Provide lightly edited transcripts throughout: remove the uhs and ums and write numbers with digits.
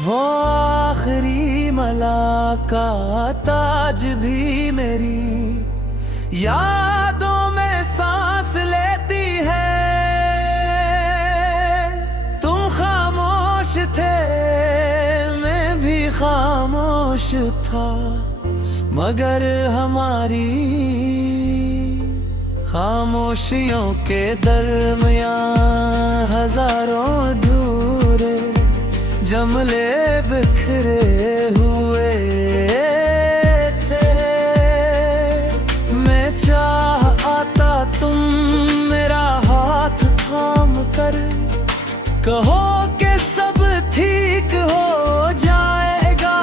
वो आखिरी मुलाकात आज भी मेरी यादों में सांस लेती है। तुम खामोश थे, मैं भी खामोश था, मगर हमारी खामोशियों के दरमियां हजारों धूरे जमले बिखरे हुए थे। मैं चाह आता तुम मेरा हाथ थाम कर कहो कि सब ठीक हो जाएगा,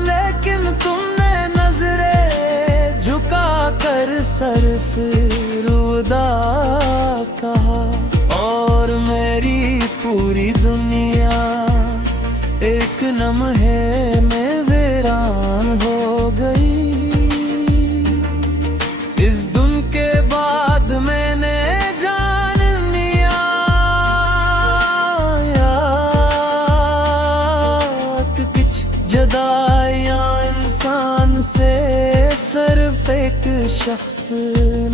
लेकिन तुमने नजरें झुका कर सर फिर उदा कहा, और मेरी पूरी दुनिया एक लम्हे में वीरान हो गई। इस दिन के बाद मैंने जान लिया कि कुछ जुदाइयां इंसान से सिर्फ एक शख्स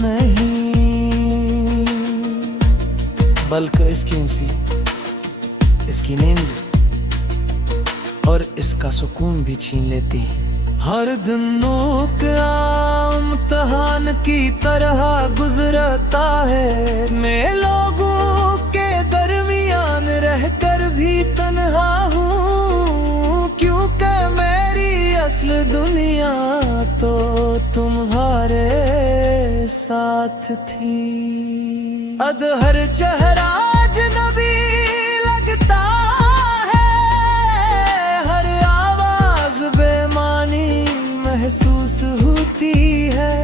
नहीं, बल्कि इसकी नींद और इसका सुकून भी छीन लेती है। हर दिन का इम्तिहान की तरह गुजरता है, मैं लोगों के दरमियान रहकर भी तन्हा हूँ, क्योंकि मेरी असल दुनिया तो तुम्हारे साथ थी। अदहर चेहरा अजनबी लगता महसूस होती है,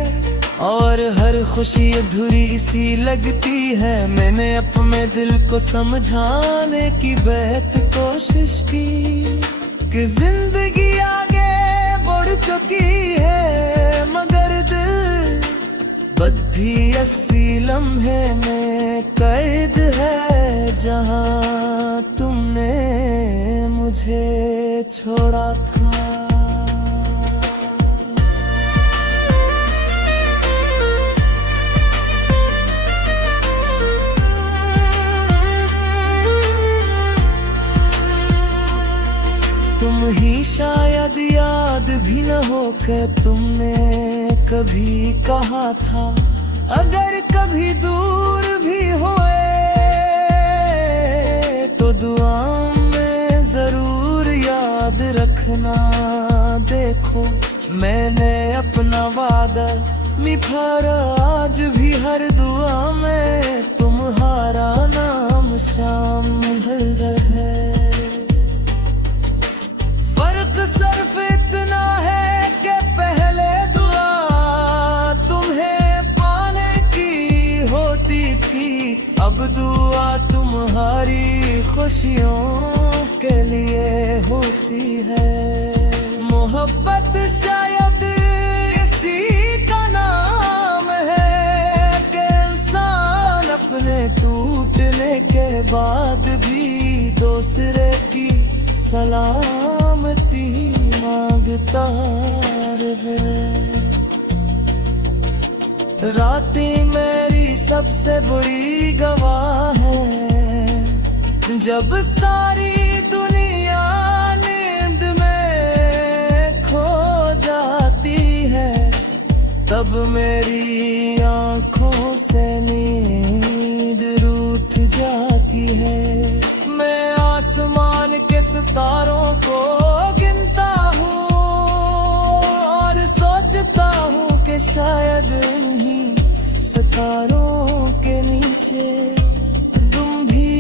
और हर खुशी अधूरी सी लगती है। मैंने अपने दिल को समझाने की बेहद कोशिश की कि जिंदगी आगे बढ़ चुकी है, मगर दिल बद भी 80 लम्हे में कैद है, जहां तुमने मुझे छोड़ा था। तुम ही शायद याद भी न हो कि तुमने कभी कहा था, अगर कभी दूर भी हुए तो दुआओं में जरूर याद रखना। देखो मैंने अपना वादा निभाया, आज भी हर दुआ में तुम्हारा नाम शामिल रहे। सिर्फ इतना है कि पहले दुआ तुम्हें पाने की होती थी, अब दुआ तुम्हारी खुशियों के लिए होती है। मोहब्बत शायद इसी का नाम है कि इंसान अपने टूटने के बाद भी दूसरे की सलामती मांगता रहे। रातें मेरी सबसे बड़ी गवाह है, जब सारी दुनिया नींद में खो जाती है, तब मेरी आंखों से नींद रूठ जाती है। मैं आसमान के सितारों को गिनता हूँ और सोचता हूँ कि शायद इन्हीं सितारों के नीचे तुम भी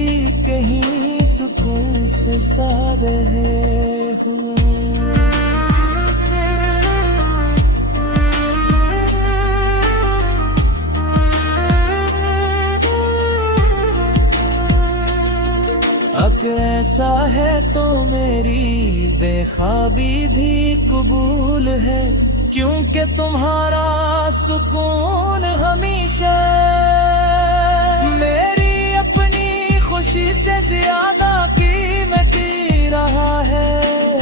कहीं सुकून से सा रहे हो। अगर ऐसा है तो मेरी बेख्वाबी भी कबूल है, क्योंकि तुम्हारा सुकून हमेशा मेरी अपनी खुशी से ज्यादा कीमती रहा है।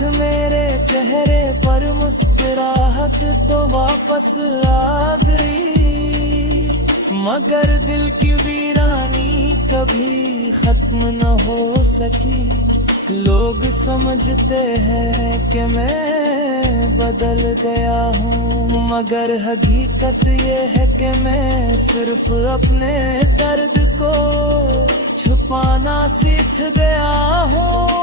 साथ मेरे चेहरे पर मुस्कुराहट तो वापस आ गई, मगर दिल की वीरानी कभी खत्म न हो सकी। लोग समझते हैं कि मैं बदल गया हूँ, मगर हकीकत ये है कि मैं सिर्फ अपने दर्द को छुपाना सीख गया हूँ।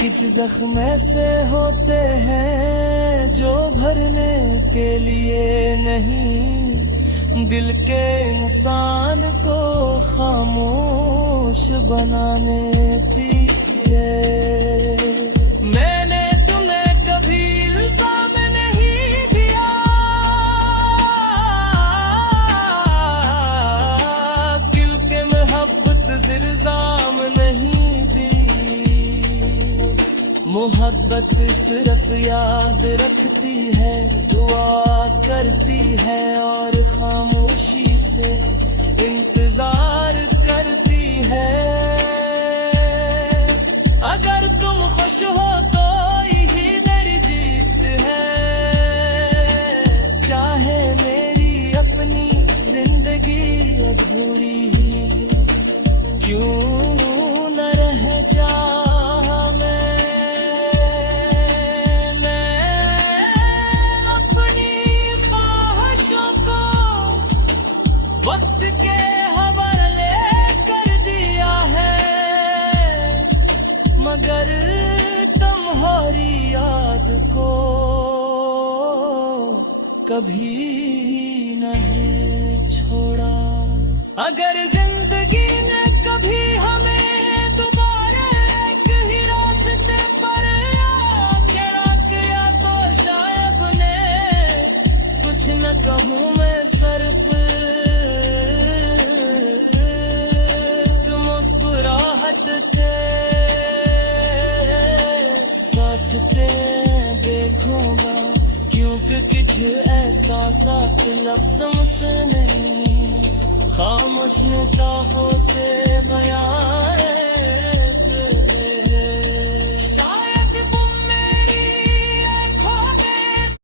कुछ जख्म ऐसे होते हैं जो भरने के लिए नहीं, दिल के इंसान को खामोश बनाने के लिए। मैंने तुम्हें कभी इल्जाम नहीं दिया, दिल के मोहब्बत इल्जाम नहीं दी। मोहब्बत सिर्फ याद रखती है, दुआ करती है और खामोशी से इंतजार करती है। अगर तुम खुश हो तो यही मेरी जीत है, चाहे मेरी अपनी जिंदगी अधूरी ही क्यों न रह जा। वक्त के हवाले कर दिया है, मगर तुम्हारी याद को कभी नहीं छोड़ा। अगर जिंदगी ने कभी हमें दोबारा एक ही रास्ते पर खड़ा किया तो शायद ने कुछ न कहूँ मैं, सिर्फ साथ ते देखूंगा, क्योंकि कुछ एहसासात लफ्ज़ों से नहीं, खामोश निगाहों से बयां है।